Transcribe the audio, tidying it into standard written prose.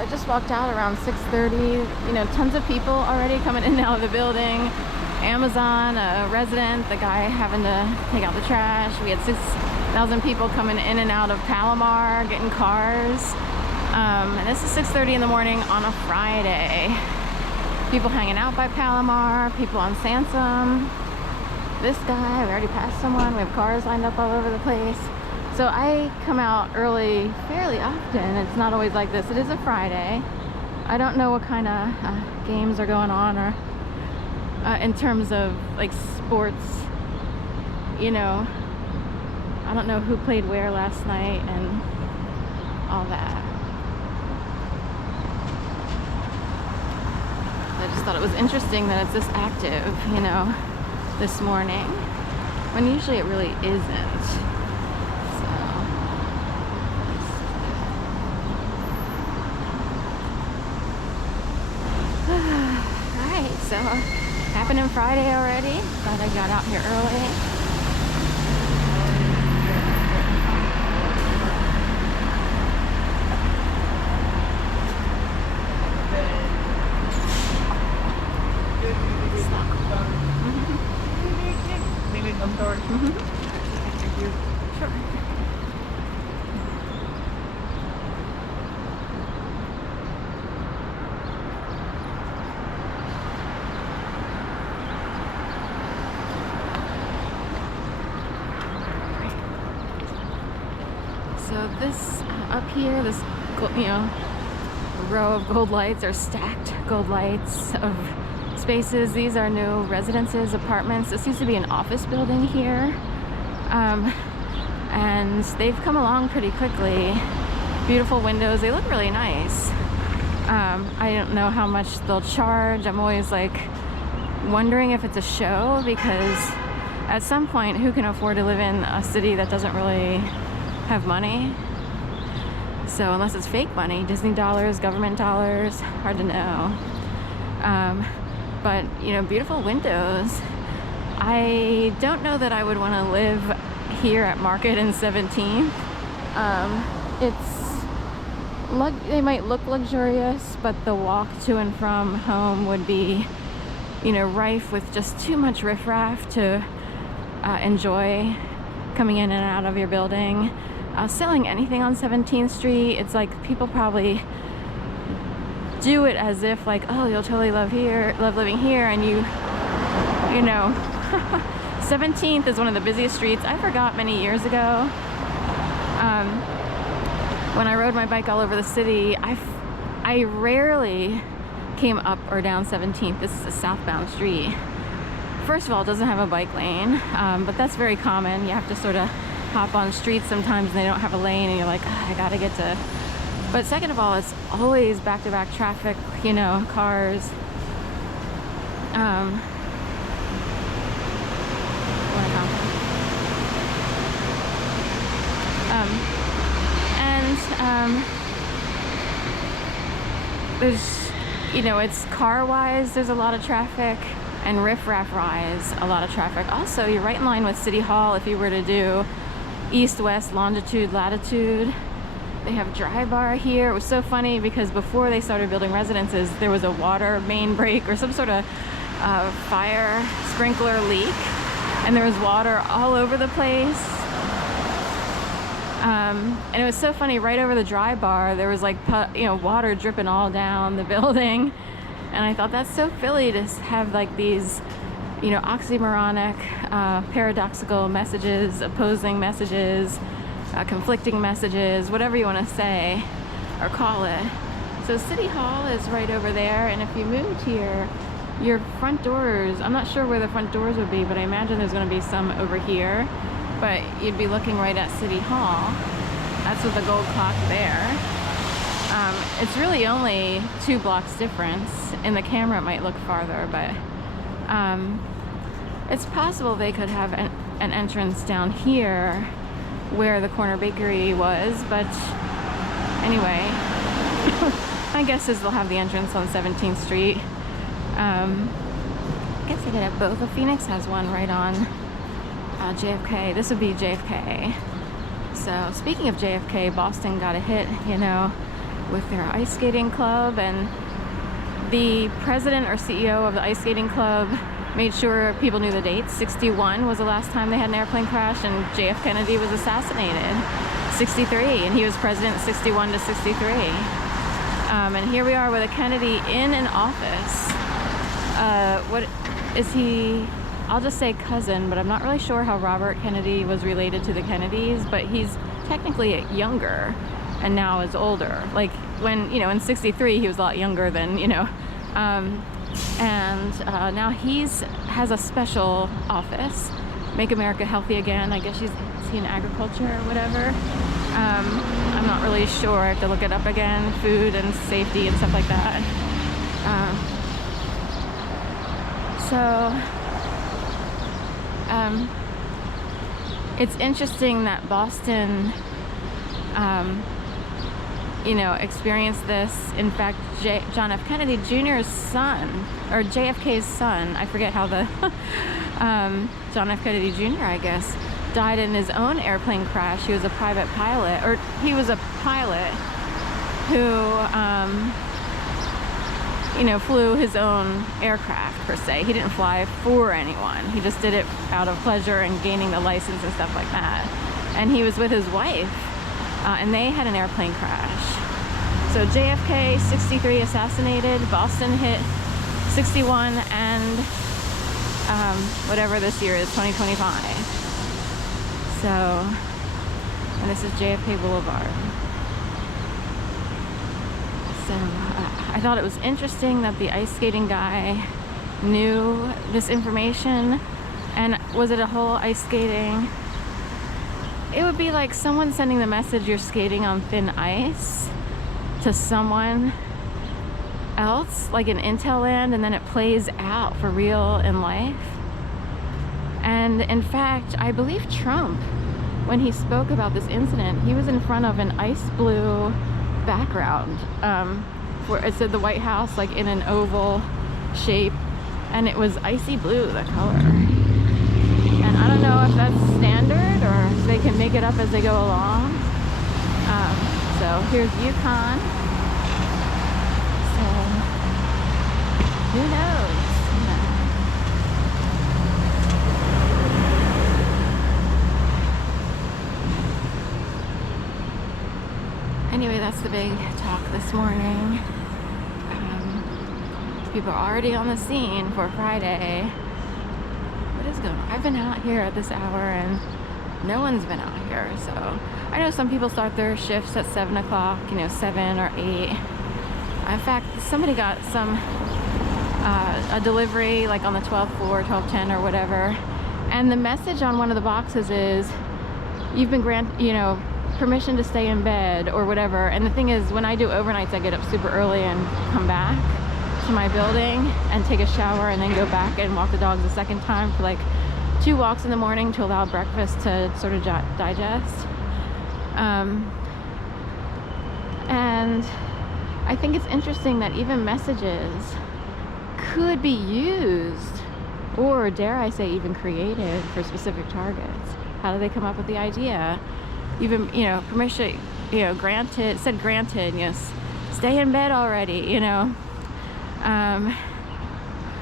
I just walked out around 6:30. You know, tons of people already coming in and out of the building. Amazon, a resident, the guy having to take out the trash. We had 6,000 people coming in and out of Palomar, getting cars. And this is 6:30 in the morning on a Friday. People hanging out by Palomar, people on Sansom. This guy, we already passed someone. We have cars lined up all over the place. So I come out early fairly often. It's not always like this. It is a Friday. I don't know what kind of games are going on, or in terms of like sports, you know, I don't know who played where last night and all that. I just thought it was interesting that it's this active, you know, this morning, when usually it really isn't. So, alright, so happening Friday already. Glad I got out here early. So this up here, this, you know, row of gold lights, or stacked gold lights of spaces. These are new residences, apartments. This used to be an office building here, and they've come along pretty quickly. Beautiful windows. They look really nice. I don't know how much they'll charge. I'm always like wondering if it's a show, because at some point, who can afford to live in a city that doesn't really have money? So unless it's fake money, Disney dollars, government dollars, hard to know. But you know, beautiful windows. I don't know that I would want to live here at Market and 17th. They might look luxurious, but the walk to and from home would be, you know, rife with just too much riffraff to enjoy coming in and out of your building. Selling anything on 17th Street, it's like people probably do it as if like, oh, you'll totally love living here, and you know, 17th is one of the busiest streets. I forgot many years ago, when I rode my bike all over the city, I rarely came up or down 17th. This is a southbound street. First of all, it doesn't have a bike lane, but that's very common. You have to sort of hop on streets sometimes and they don't have a lane, and you're like, oh, I gotta get to. But second of all, it's always back-to-back traffic, you know, cars. There's, you know, it's car-wise, there's a lot of traffic, and riff-raff-wise, a lot of traffic. Also, you're right in line with City Hall if you were to do east-west, longitude, latitude. They have dry bar here. It was so funny because before they started building residences, there was a water main break or some sort of fire sprinkler leak, and there was water all over the place. And it was so funny, right over the dry bar, there was like, you know, water dripping all down the building. And I thought, that's so Philly to have like these, you know, oxymoronic, paradoxical messages, opposing messages, conflicting messages, whatever you want to say or call it. So City Hall is right over there, and if you moved here, your front doors, I'm not sure where the front doors would be, but I imagine there's going to be some over here, but you'd be looking right at City Hall. That's with the gold clock there. It's really only 2 blocks difference. In the camera it might look farther, but it's possible they could have an entrance down here where the corner bakery was, but anyway, my guess is they'll have the entrance on 17th Street. I guess they could have both. Phoenix has one right on JFK. This would be JFK. So speaking of JFK, Boston got a hit, you know. with their ice skating club, and the president or CEO of the ice skating club made sure people knew the dates. 61 was the last time they had an airplane crash, and JF Kennedy was assassinated 63, and he was president 61 to 63. And here we are with a Kennedy in an office. What is he? I'll just say cousin, but I'm not really sure how Robert Kennedy was related to the Kennedys, but he's technically younger and now is older. Like when, you know, in 63 he was a lot younger than, you know, and now has a special office, Make America Healthy Again. I guess is he in agriculture or whatever. I'm not really sure. I have to look it up again. Food and safety and stuff like that. It's interesting that Boston, you know, experienced this. In fact, John F. Kennedy Jr.'s son, or JFK's son, I forget how the, John F. Kennedy Jr., I guess, died in his own airplane crash. He was a private pilot, or he was a pilot who, you know, flew his own aircraft per se. He didn't fly for anyone. He just did it out of pleasure and gaining the license and stuff like that. And he was with his wife, and they had an airplane crash. So JFK, 63, assassinated. Boston hit 61, and whatever this year is, 2025. So, and this is JFK Boulevard. So I thought it was interesting that the ice skating guy knew this information. And was it a whole ice skating? It would be like someone sending the message you're skating on thin ice to someone else, like in Intel land, and then it plays out for real in life. And in fact, I believe Trump, when he spoke about this incident, he was in front of an ice blue background, where it said the White House, like in an oval shape, and it was icy blue, the color. And I don't know if that's standard or if they can make it up as they go along. So here's Yukon. So who knows? Anyway, that's the big talk this morning. People are already on the scene for Friday. What is going on? I've been out here at this hour and no one's been out here. So I know some people start their shifts at 7 o'clock, you know, 7 or 8. In fact, somebody got a delivery like on the 12th floor, 1210 or whatever. And the message on one of the boxes is, you've been granted, you know, permission to stay in bed or whatever. And the thing is, when I do overnights, I get up super early and come back to my building and take a shower and then go back and walk the dogs a second time for like 2 walks in the morning to allow breakfast to sort of digest. And I think it's interesting that even messages could be used, or dare I say even created, for specific targets. How do they come up with the idea? Even, you know, permission, you know, granted, said granted, yes, stay in bed already, you know.